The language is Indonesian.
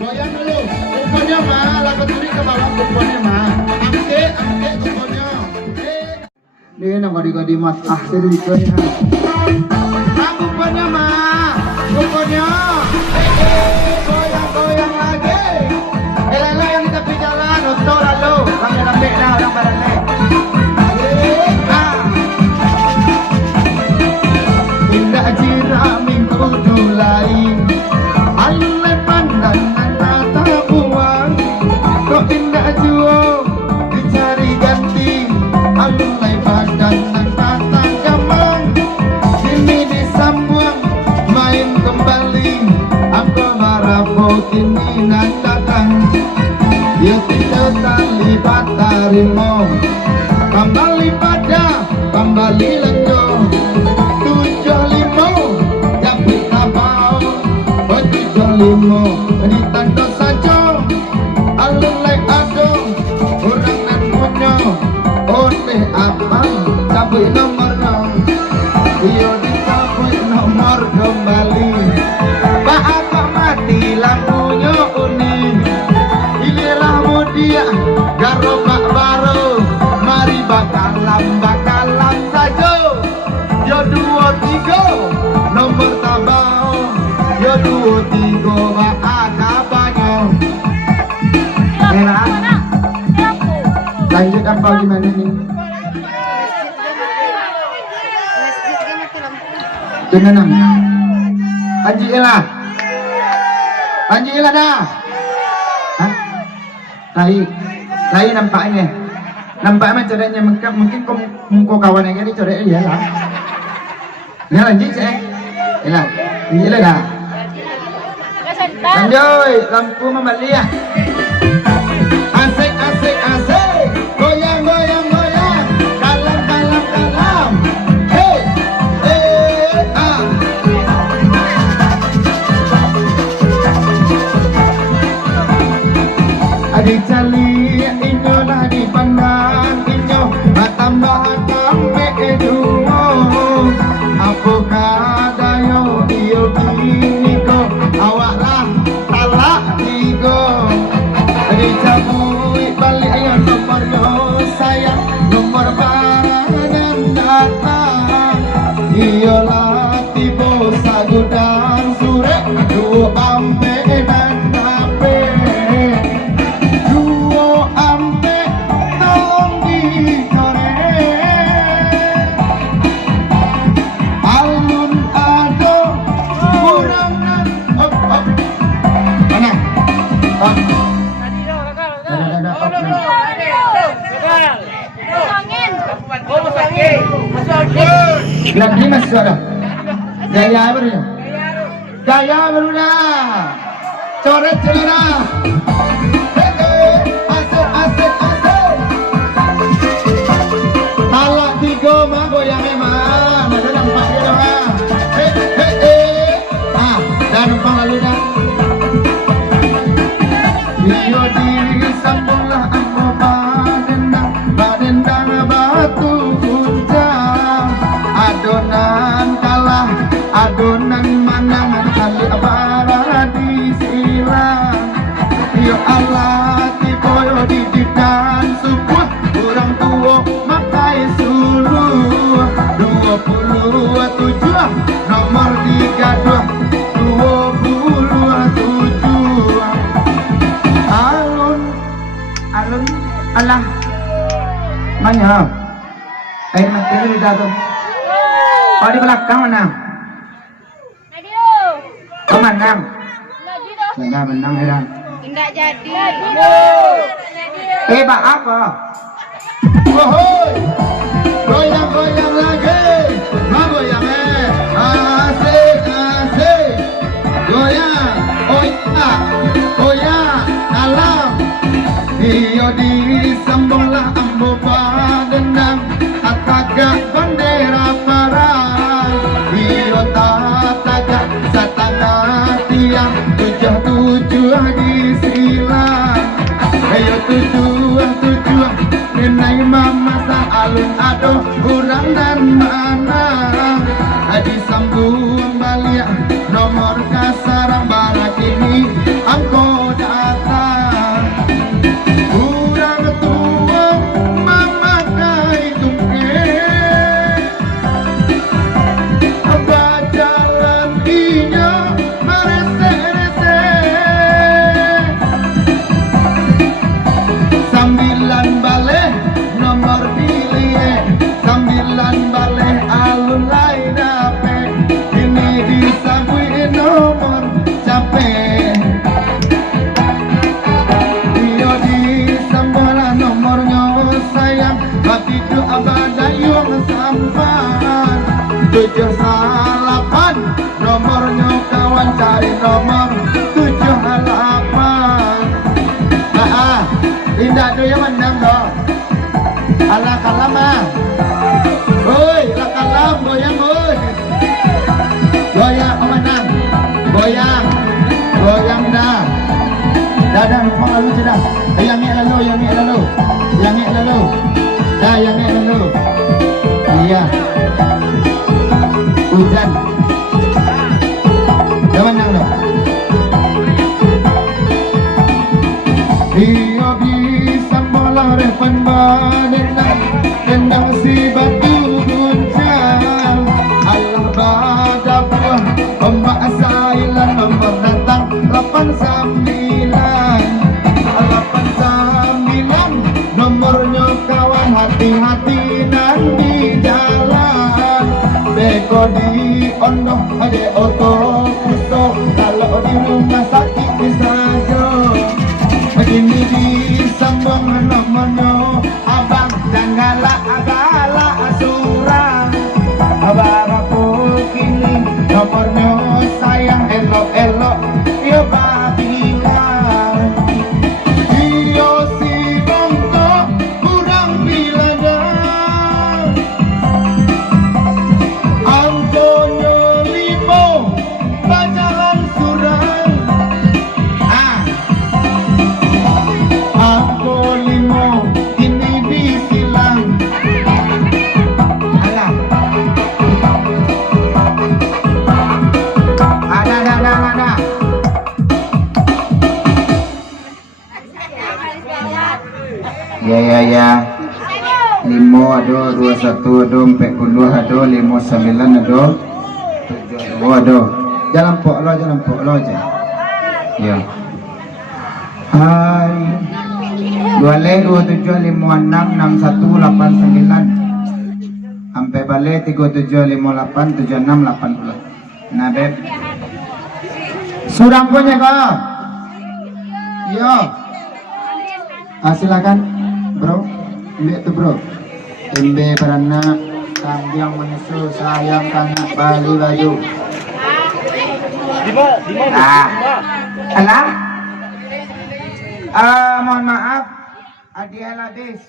Goyang dulu. Kumpulnya mah, lagu turi ke bawah kumpulnya mah. Angke kumpulnya. Dia nak gadi-gadi mata jadi goyang. Kumpulnya mah, kumpulnya. Goyang lagi. Lele yang di tepi jalan, untuk lalu. Rame-rame dah orang barangnya. Indah jira minggu mulai. Alai pandangan tata buang. Kok indah juo dicari ganti. Alai pandangan tata gamang. Sini disambung main kembali. Aku marah kini nan datang. Ya tidak terlibat harimau. Kembali pada kembali lenjo. 75 yang kita bau. 75 di tanda saja. Alun lek ado orang nan punya. Oleh apa cabut nomornya. Dia dicabut nomor kembali. Pak apa mati lampunya unik. Inilah mudia garobak baru. Mari bakalam saja. Yo 23 nomor tabau. Yo 23 bakabanya. Merah. Lanjut apa gimana nih? Jenengan. Haji Ella. Haji Ella dah. Hah? Lain nampaknya. Nampaknya codeknya mungkin kau kawan yang ini codeknya ya lah. Nah lanjut saya. Ella. Haji Ella dah. Lanjut, lampu membalik ya. Asik. Goyang. Kalam. Hey. Adik cali inyo lah dipandang inyo. Tambah sampai duo. Apa kadayo iyo biniko. Awak lah talak tigo. Adik cabui balik ayo nomornya sayang. Nomor badan datang. Iyalah tibo sagudan sore. Duo ampe dan ape. Duo ampe tolong dikore. Alun ado kurangan. Mana? Lagi masih ada. Gaya baru. Gaya baru dah. Coret celana. Asik. Talak tiga mah goyang memang. Ada nampak dia dah. Dah nampak lalu dah. Video diri sambunglah aku badendang batu puncak. Adonan kalah, adonan manang kali abara di silang. Ya Allah tiboyo didikan sebuah orang tua makai suluh. 27 nomor 32 27. Alun alah mana? Air mati di dalam. Oh di belakang mana? Mana? Menang heran. Tidak jadi. Bak apa? Ohoi, goyang lagi. Mau goyang asik. Goyang, goyang, alam. Iyo disambunglah ambo padendang. Atagak bendera parang. Iyo tatagak satangah tiang. 77 di silang. Ayo 77 nenai mama sa alun ado kurang dan mana. Adi sambung balik nomor kasarang barak ini angko Tidak ada yang menang dong. Ala kalam ah. Oi, ala kalam goyang oi. Goyang menang. Goyang. Goyang dah. Dah numpang lalu sudah. Yang ni lalu. Dah yang ni lalu. Iya. Hujan. Dah menang dong. Dia bisa melarehkan badannya tendang si batu guncang. Allah pada buah ombak sailan nomor datang 89 nomornya kawan, hati-hati nan di jalan. Beko di ondong ada oto kuso, kalau di rumah sakit bisa jo. Begini disambung nomornya abang dan galak asura. Abang aku kini nomornya sayang elok yo babilan. Iyo si bongkok kurang biladan. Angkonya 5 bacaan surang. Angko 5 ini disilang. Alah. Ada. Ya. 5 ada, 21 ada, 40 ada, 59 ada, 7 ada. Jangan pok lo aja. Ya. Hai. 27 56 61 89. Sampai balik 37 58 76 80. Nah, Beb. Surang punya kau. Yo. Silakan, Bro. Ambil tu, Bro. Tembe perana sambiang menyusu sayang kanak Bali baju. Di mana? Alah. Mohon maaf. Adiel habis.